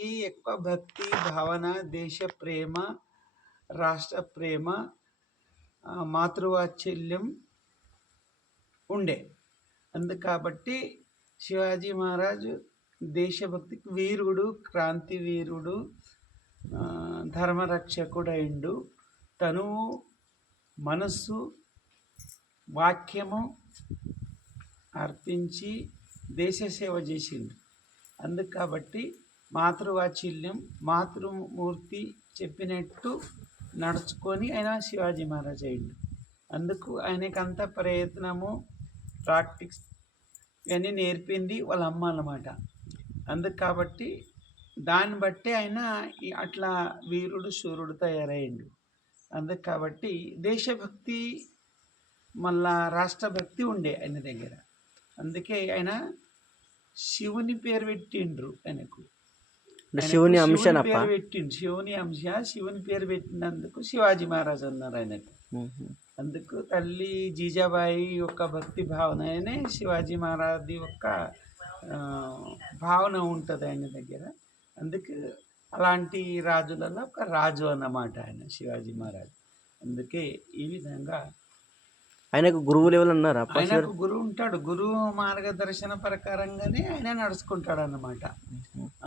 ఆయనకి ఎక్కువ భక్తి భావన, దేశ ప్రేమ, రాష్ట్ర ప్రేమ, మాతృవాత్సల్యం ఉండే. కాబట్టి శివాజీ మహారాజు దేశభక్తికి వీరుడు, క్రాంతి వీరుడు, ధర్మరక్షకుడైండు. తను మనస్సు వాక్యము అర్పించి దేశ సేవ చేసిండు. కాబట్టి మాతృవాత్సల్యం, మాతృమూర్తి చెప్పినట్టు నడుచుకొని ఆయన శివాజీ మహారాజ్ అయిండు. ఆయనకంత ప్రయత్నము, ప్రాక్టీస్ ఇవన్నీ నేర్పింది వాళ్ళ అమ్మ అన్నమాట. కాబట్టి దాన్ని బట్టి ఆయన అట్లా వీరుడు శూరుడు తయారయ్యిండు. కాబట్టి దేశభక్తి మళ్ళా రాష్ట్రభక్తి ఉండే ఆయన దగ్గర. అందుకే ఆయన శివుని పేరు పెట్టిండ్రు. ఆయనకు శివుని పేరు పెట్టిండు. శివుని పేరు పెట్టినందుకు శివాజీ మహారాజ్ అన్నారు ఆయనకు. అందుకు తల్లి జీజాబాయి యొక్క భక్తి భావననే శివాజీ మహారాజ్ యొక్క భావన ఉంటుంది ఆయన దగ్గర. అందుకు అలాంటి రాజులలో ఒక రాజు అన్నమాట ఆయన శివాజీ మహారాజ్. అందుకే ఈ విధంగా ఆయనకు గురువులు ఎవరు ఉన్నారా? ఆయనకు గురువు ఉంటాడు. గురువు మార్గదర్శన ప్రకారంగానే ఆయన నడుచుకుంటాడు అన్నమాట.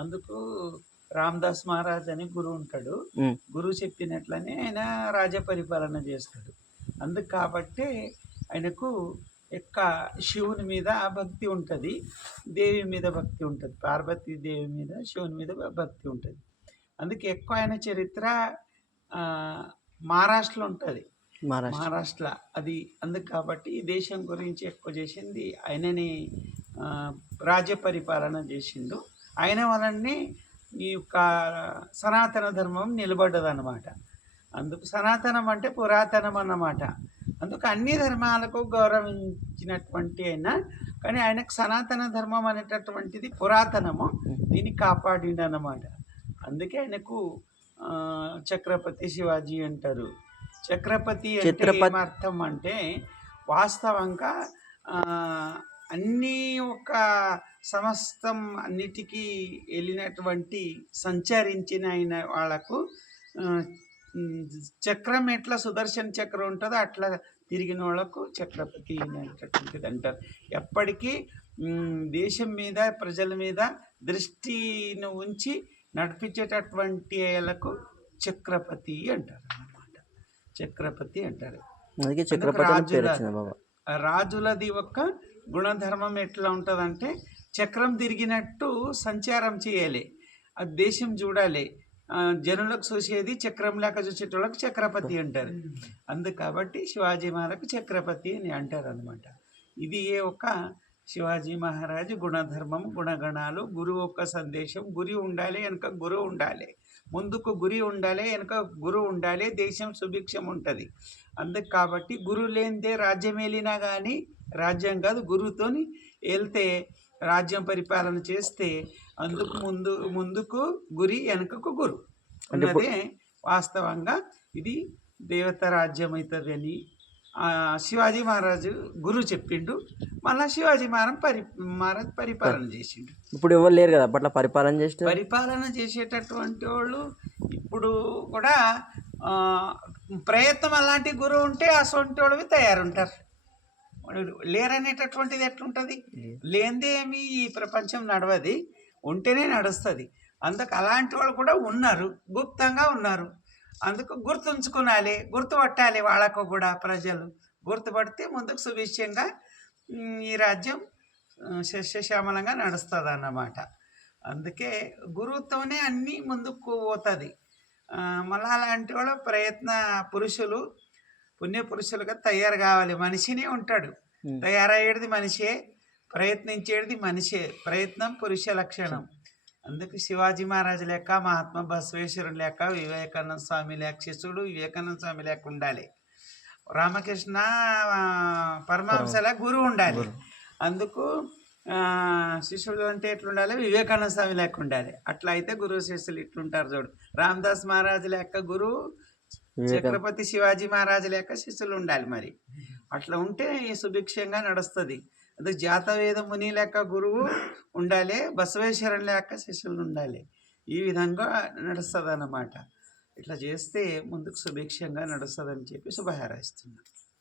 అందుకు రామదాస్ మహారాజ్ అని గురువు ఉంటాడు. గురువు చెప్పినట్లనే ఆయన రాజ్య పరిపాలన చేస్తాడు. కాబట్టి ఆయనకు శివుని మీద భక్తి ఉంటుంది, దేవి మీద భక్తి ఉంటుంది. పార్వతీ దేవి మీద, శివుని మీద భక్తి ఉంటుంది. అందుకే ఎక్కువ ఆయన చరిత్ర మహారాష్ట్రలో ఉంటుంది. మహారాష్ట్ర అది. కాబట్టి ఈ దేశం గురించి ఎక్కువ చేసింది ఆయనని. రాజ్య పరిపాలన చేసిండు. ఆయన వలనే ఈ యొక్క సనాతన ధర్మం నిలబడ్డదన్నమాట. అందుకు సనాతనం అంటే పురాతనం అన్నమాట. అందుకు అన్ని ధర్మాలకు గౌరవించినటువంటి ఆయన. కానీ ఆయనకు సనాతన ధర్మం అనేటటువంటిది పురాతనము, దీన్ని కాపాడిండు అన్నమాట. అందుకే ఆయనకు ఛత్రపతి శివాజీ అంటారు. ఛత్రపతి అంటే ఏమర్థం అంటే వాస్తవంగా అన్నీ ఒక సమస్తం అన్నిటికీ వెళ్ళినటువంటి సంచరించిన అయిన వాళ్ళకు చక్రం ఎట్లా సుదర్శన చక్రం ఉంటుందో అట్లా తిరిగిన వాళ్ళకు ఛత్రపతి అనేటటువంటిది అంటారు. ఎప్పటికీ దేశం మీద, ప్రజల మీద దృష్టిని ఉంచి నడిపించేటటువంటి వాళ్ళకు చక్రపతి అంటారు అన్నమాట. చక్రపతి అంటారు. రాజులది ఒక గుణధర్మం ఎట్లా ఉంటుందంటే చక్రం తిరిగినట్టు సంచారం చేయాలి, అది దేశం చూడాలి. జనులకు చూసేది చక్రం లేక చూసేటోళ్ళకి చక్రపతి అంటారు. కాబట్టి శివాజీ మహారాజు చక్రపతి అని అంటారు అనమాట. ఇది ఒక శివాజీ మహారాజు గుణధర్మం, గుణగణాలు. గురువు యొక్క సందేశం. గురి ఉండాలి, వెనక గురువు ఉండాలి. ముందుకు గురి ఉండాలి, వెనక గురువు ఉండాలి. దేశం సుభిక్షం ఉంటుంది. కాబట్టి గురువు లేనిదే రాజ్యం వెళ్ళినా కానీ రాజ్యం కాదు. గురువుతోని వెళ్తే రాజ్యం పరిపాలన చేస్తే అందుకు ముందుకు గురి, వెనుకకు గురు అన్నదే వాస్తవంగా. ఇది దేవత రాజ్యం అవుతుంది అని శివాజీ మహారాజు గురువు చెప్పిండు. మళ్ళీ శివాజీ మహారాజ్ పరిపాలన చేసిండు. ఇప్పుడు ఎవరు లేరు కదా అప్పట్లో పరిపాలన చేసేటటువంటి వాళ్ళు ఇప్పుడు కూడా ప్రయత్నం అలాంటి గురువు ఉంటే అసొంటి వాళ్ళవి తయారుంటారు. లేరనేటటువంటిది ఎట్లుంటుంది? లేనిదే ఏమి ఈ ప్రపంచం నడవది, ఉంటేనే నడుస్తుంది. అందుకు అలాంటి వాళ్ళు కూడా ఉన్నారు, గుప్తంగా ఉన్నారు. అందుకు గుర్తుంచుకోవాలి, గుర్తుపట్టాలి. వాళ్ళకు కూడా ప్రజలు గుర్తుపడితే ముందుకు సుభిక్షంగా ఈ రాజ్యం సస్యశ్యామలంగా నడుస్తుంది అన్నమాట. అందుకే గురువుతోనే అన్నీ ముందుకు పోతుంది. మళ్ళీ అలాంటి వాళ్ళు ప్రయత్న పురుషులు, పుణ్య పురుషులుగా తయారు కావాలి. మనిషినే ఉంటాడు, తయారయ్యేది మనిషే, ప్రయత్నించేది మనిషే. ప్రయత్నం పురుష లక్షణం. అందుకు శివాజీ మహారాజు లెక్క, మహాత్మా బసవేశ్వరుడు లెక్క, వివేకానంద స్వామి లెక్క, శిష్యుడు వివేకానంద స్వామి లెక్క ఉండాలి. రామకృష్ణ పరమహంసల గురువు ఉండాలి. అందుకు శిష్యుడు అంటే ఎట్లుండాలి? వివేకానంద స్వామి లెక్క ఉండాలి. అట్లా అయితే గురువు శిష్యులు ఇట్లుంటారు చూడు. రామదాస్ మహారాజు లెక్క గురువు, ఛత్రపతి శివాజీ మహారాజు లెక్క శిష్యులు ఉండాలి. మరి అట్లా ఉంటే సుభిక్షంగా నడుస్తుంది. అది జాతవేద ముని లెక్క గురువు ఉండాలి, బసవేశ్వరుని లెక్క శిష్యులు ఉండాలి. ఈ విధంగా నడుస్తుంది అన్నమాట. ఇట్లా చేస్తే ముందుకు సుభిక్షంగా నడుస్తుందని చెప్పి శుభహారైస్తున్నాను.